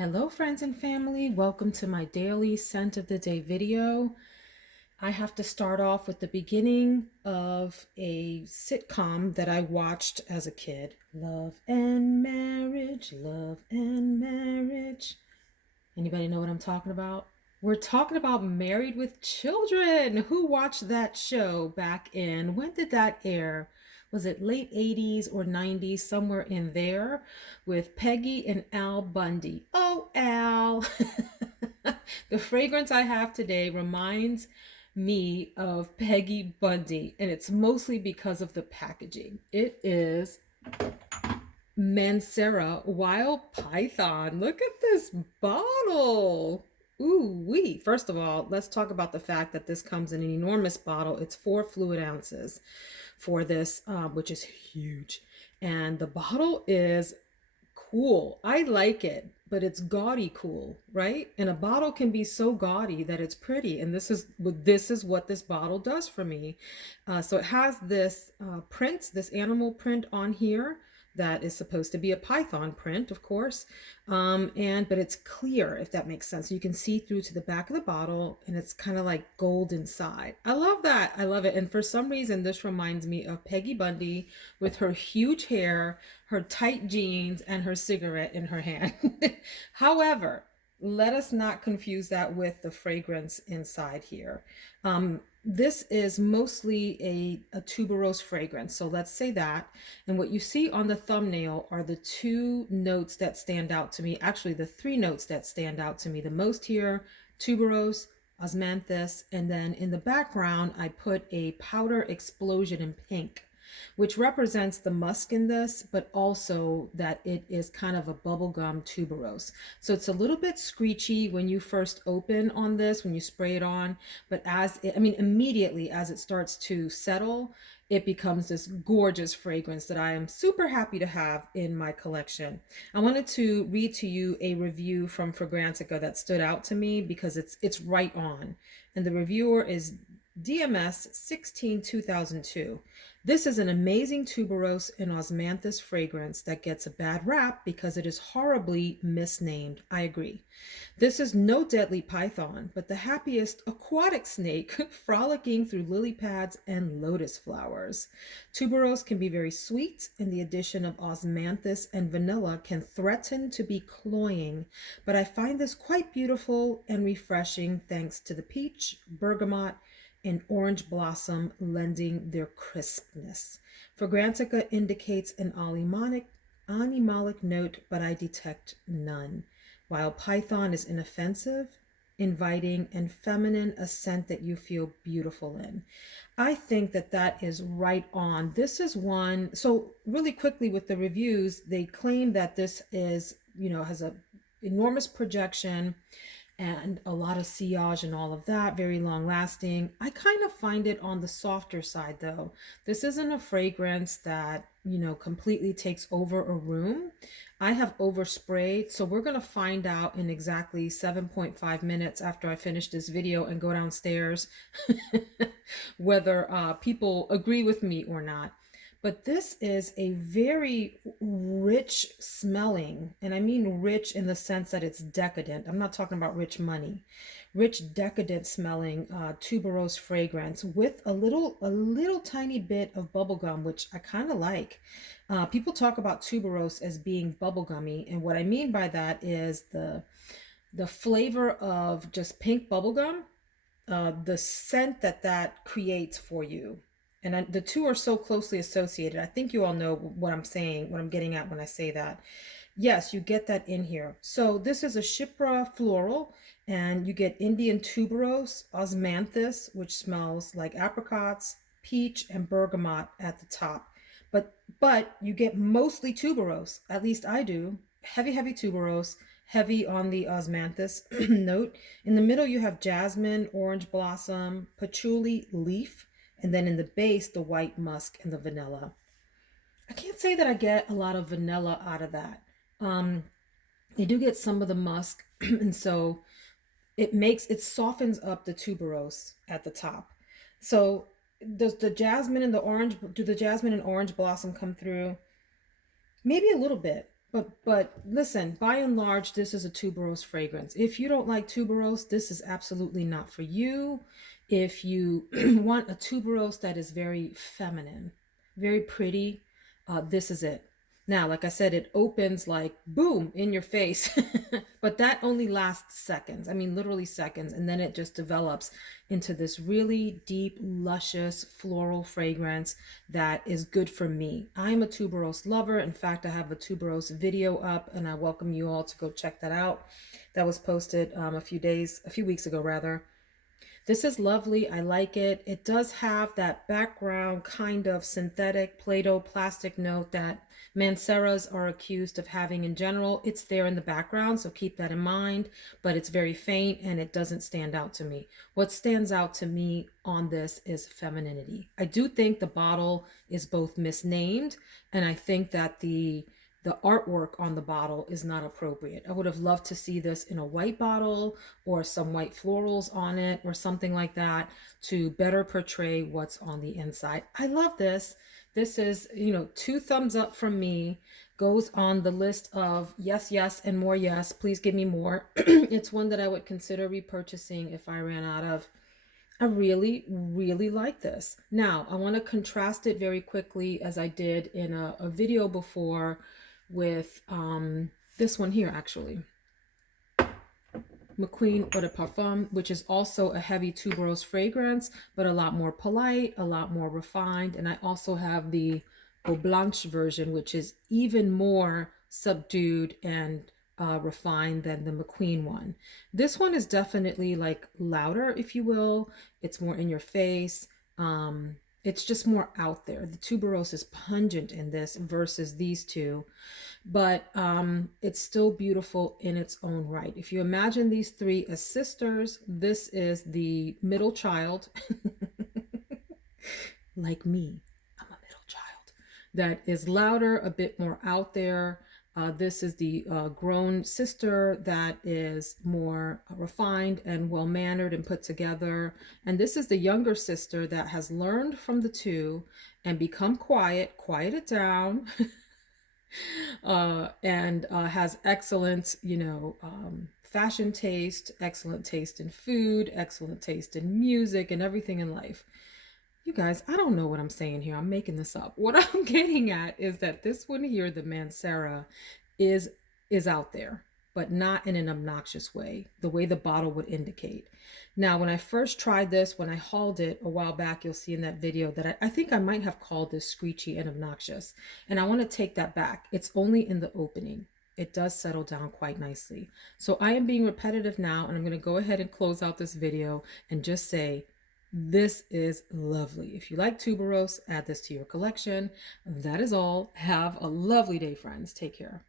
Hello friends and family, welcome to my daily scent of the day video. I have to start off with the beginning of a sitcom that I watched as a kid. Love and marriage, love and marriage. Anybody know what I'm talking about? We're talking about Married with Children. Who watched that show back in, when did that air? Was it late 80s or 90s, somewhere in there, with Peggy and Al Bundy? Oh, Al. The fragrance I have today reminds me of Peggy Bundy, and it's mostly because of the packaging. It is Mancera Wild Python. Look at this bottle. Ooh wee. First of all, let's talk about the fact that this comes in an enormous bottle. It's 4 fluid ounces for this, which is huge. And the bottle is cool. I like it, but it's gaudy cool, right? And a bottle can be so gaudy that it's pretty. And this is what this bottle does for me. So it has this print, this animal print on here that is supposed to be a python print, of course, but it's clear, if that makes sense. So you can see through to the back of the bottle, and it's kind of like gold inside. I love that. I love it. And for some reason, this reminds me of Peggy Bundy with her huge hair, her tight jeans, and her cigarette in her hand. However, let us not confuse that with the fragrance inside here. This is mostly a tuberose fragrance, so let's say that. And what you see on the thumbnail are the two notes that stand out to me. Actually, the three notes that stand out to me the most here: tuberose, osmanthus, and then in the background, I put a powder explosion in pink, which represents the musk in this, but also that it is kind of a bubblegum tuberose. So it's a little bit screechy when you first open on this, when you spray it on, but immediately as it starts to settle, it becomes this gorgeous fragrance that I am super happy to have in my collection. I wanted to read to you a review from Fragrantica that stood out to me because it's right on. And the reviewer is DMS 16 2002. This is an amazing tuberose and osmanthus fragrance that gets a bad rap because it is horribly misnamed. I agree. This is no deadly python, but the happiest aquatic snake frolicking through lily pads and lotus flowers. Tuberose can be very sweet, and the addition of osmanthus and vanilla can threaten to be cloying, but I find this quite beautiful and refreshing thanks to the peach, bergamot, and orange blossom lending their crispness. Fragrantica indicates an animalic note, but I detect none. While python is inoffensive, inviting, and feminine, a scent that you feel beautiful in. I think that that is right on. This is one. So really quickly with the reviews, they claim that this is, has a enormous projection and a lot of sillage and all of that, very long lasting. I kind of find it on the softer side though. This isn't a fragrance that, completely takes over a room. I have oversprayed, so we're gonna find out in exactly 7.5 minutes after I finish this video and go downstairs whether people agree with me or not. But this is a very rich smelling, and I mean rich in the sense that it's decadent. I'm not talking about rich money. Rich, decadent smelling tuberose fragrance with a little tiny bit of bubblegum, which I kind of like. People talk about tuberose as being bubblegummy, and what I mean by that is the flavor of just pink bubblegum, the scent that creates for you. And the two are so closely associated. I think you all know what I'm saying, what I'm getting at when I say that. Yes, you get that in here. So this is a Chypra floral, and you get Indian tuberose, osmanthus, which smells like apricots, peach, and bergamot at the top. But you get mostly tuberose, at least I do. Heavy, heavy tuberose, heavy on the osmanthus note. In the middle, you have jasmine, orange blossom, patchouli, leaf, and then in the base, the white musk and the vanilla. I can't say that I get a lot of vanilla out of that. You do get some of the musk, and so it softens up the tuberose at the top. So does the jasmine and the orange blossom come through? Maybe a little bit. But listen, by and large, this is a tuberose fragrance. If you don't like tuberose, this is absolutely not for you. If you want a tuberose that is very feminine, very pretty, this is it. Now, like I said, it opens like boom in your face, but that only lasts seconds. I mean, literally seconds. And then it just develops into this really deep, luscious floral fragrance that is good for me. I'm a tuberose lover. In fact, I have a tuberose video up and I welcome you all to go check that out. That was posted a few weeks ago rather. This is lovely. I like it. It does have that background kind of synthetic Play-Doh plastic note that Manceras are accused of having in general. It's there in the background, so keep that in mind, but it's very faint and it doesn't stand out to me. What stands out to me on this is femininity. I do think the bottle is both misnamed, and I think that the artwork on the bottle is not appropriate. I would have loved to see this in a white bottle or some white florals on it or something like that to better portray what's on the inside. I love this. This is, 2 thumbs up from me. Goes on the list of yes, yes, and more yes. Please give me more. It's one that I would consider repurchasing if I ran out of. I really, really like this. Now, I want to contrast it very quickly as I did in a video before with this one here, actually. McQueen Eau de Parfum, which is also a heavy tuberose fragrance, but a lot more polite, a lot more refined. And I also have the Eau Blanche version, which is even more subdued and refined than the McQueen one. This one is definitely like louder, if you will. It's more in your face. It's just more out there. The tuberose is pungent in this versus these two, but it's still beautiful in its own right. If you imagine these three as sisters, this is the middle child, like me. I'm a middle child that is louder, a bit more out there. This is the grown sister that is more refined and well-mannered and put together. And this is the younger sister that has learned from the two and become quieted down, and has excellent, fashion taste, excellent taste in food, excellent taste in music and everything in life. You guys, I don't know what I'm saying here. I'm making this up. What I'm getting at is that this one here, the Mancera, is out there, but not in an obnoxious way, the way the bottle would indicate. Now, when I first tried this, when I hauled it a while back, you'll see in that video that I think I might have called this screechy and obnoxious. And I want to take that back. It's only in the opening. It does settle down quite nicely. So I am being repetitive now, and I'm going to go ahead and close out this video and just say, this is lovely. If you like tuberose, add this to your collection. That is all. Have a lovely day, friends. Take care.